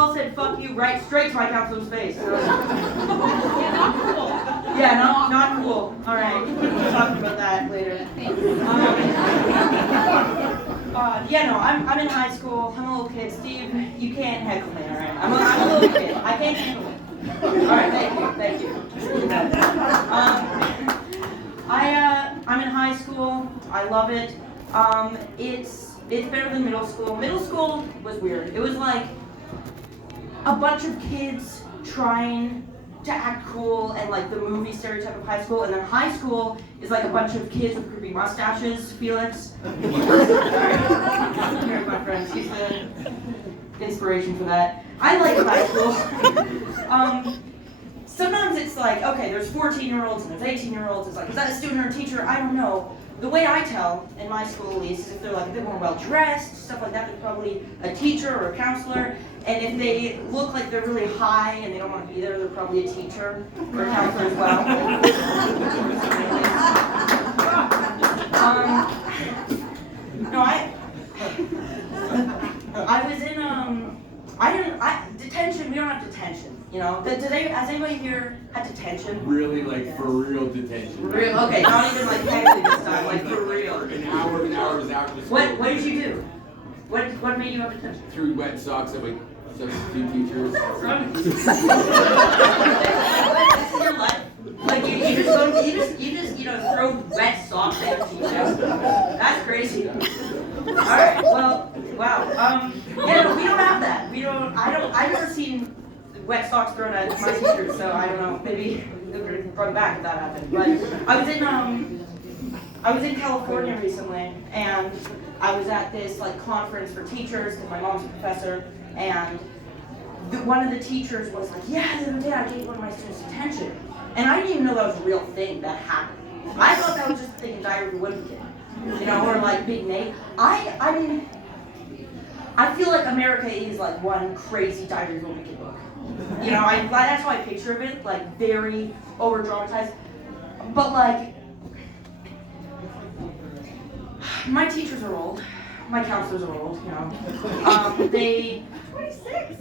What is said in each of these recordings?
all said "fuck you" right straight to my counselor's face. So, yeah, not cool. All right, we'll talk about that later. I'm in high school. I'm a little kid. Steve, you can't heckle me, all right? I'm a little kid. I can't handle it. All right, thank you. I'm in high school. I love it. It's better than middle school. Middle school was weird. It was like a bunch of kids trying to act cool and like the movie stereotype of high school, and then high school is like a bunch of kids with creepy mustaches. Felix, here's my friend. He's the inspiration for that. I like high school. Sometimes it's like, okay, there's 14-year-olds and there's 18-year-olds. It's like, is that a student or a teacher? I don't know. The way I tell, in my school at least, is if they're like a bit more well-dressed, stuff like that, they're probably a teacher or a counselor. And if they look like they're really high and they don't want to be there, they're probably a teacher or a counselor as well. I was in, detention, we don't have detention, you know? Has anybody here had detention? Really, like, for real detention. Real? Okay, not even like technically this time, like for real. An hour and hours after school. What did you do? What made you have detention? Threw wet socks at my substitute teachers. This is your life. Like you just throw wet socks at your teachers. That's crazy. Alright, well, wow. We don't have that. I've never seen wet socks thrown at my teachers, so I don't know, maybe it would run back if that happened. But I was in California recently, and I was at this like conference for teachers because my mom's a professor, and one of the teachers was like, yeah, the other day I gave one of my students detention. And I didn't even know that was a real thing that happened. I thought that was just a thing in Diary of a Wimpy Kid, or like Big Nate. I mean, I feel like America is like one crazy Diary of a Wimpy Kid book. That's how I picture of it, like very over dramatized. But like, my teachers are old. My counselors are old, they... 26!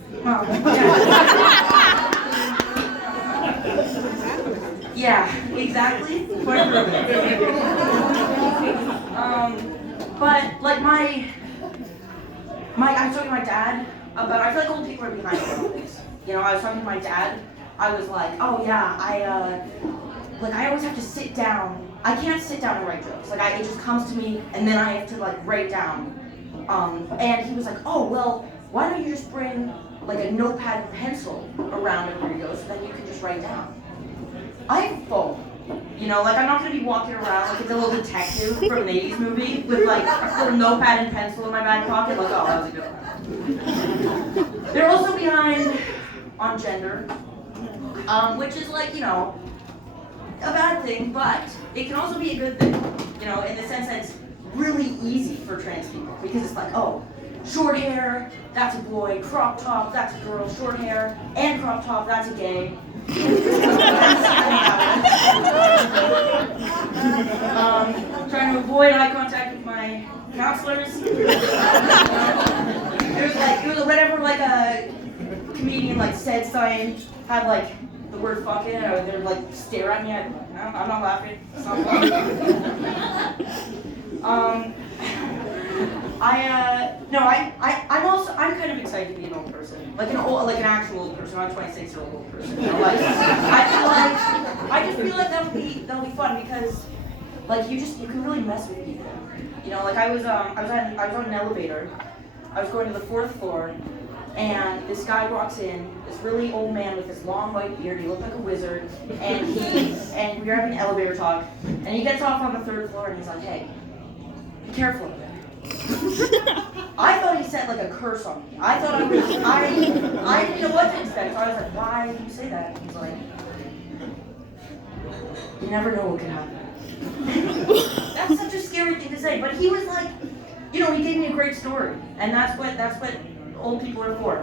Yeah, exactly. But, like, I was talking to my dad about, I feel like old people are behind things. I was talking to my dad, I was like, oh yeah, I always have to sit down. I can't sit down and write jokes. Like, it just comes to me, and then I have to, like, write down. And he was like, oh, well, why don't you just bring, like, a notepad and pencil around everywhere you go, so then you can just write down. I have a phone. I'm not going to be walking around like it's a little detective from an 80s movie with, like, a little notepad and pencil in my back pocket, like, oh, that was a good one. They're also behind on gender, which is, like, a bad thing, but it can also be a good thing, in the sense that it's really easy for trans people, because it's like, oh, short hair, that's a boy, crop top, that's a girl, short hair, and crop top, that's a gay. Trying to avoid eye contact with my counselors. It was whatever, like, a comedian, like, said something, had, like, the word fuck in it, or they'd like stare at me. I'd be like, no, I'm not laughing. It's not funny. I'm kind of excited to be an old person, like an actual old person, not a 26-year-old old person. I just feel like that'll be fun because, like, you can really mess with people. I was on an elevator. I was going to the 4th floor. And this guy walks in, this really old man with this long white beard, he looked like a wizard, and we were having an elevator talk, and he gets off on the 3rd floor and he's like, hey, be careful up there. I thought he said like a curse on me. I didn't know what to expect, so I was like, why did you say that? And he's like, you never know what can happen. That's such a scary thing to say, but he was like, he gave me a great story, and that's what old people are for.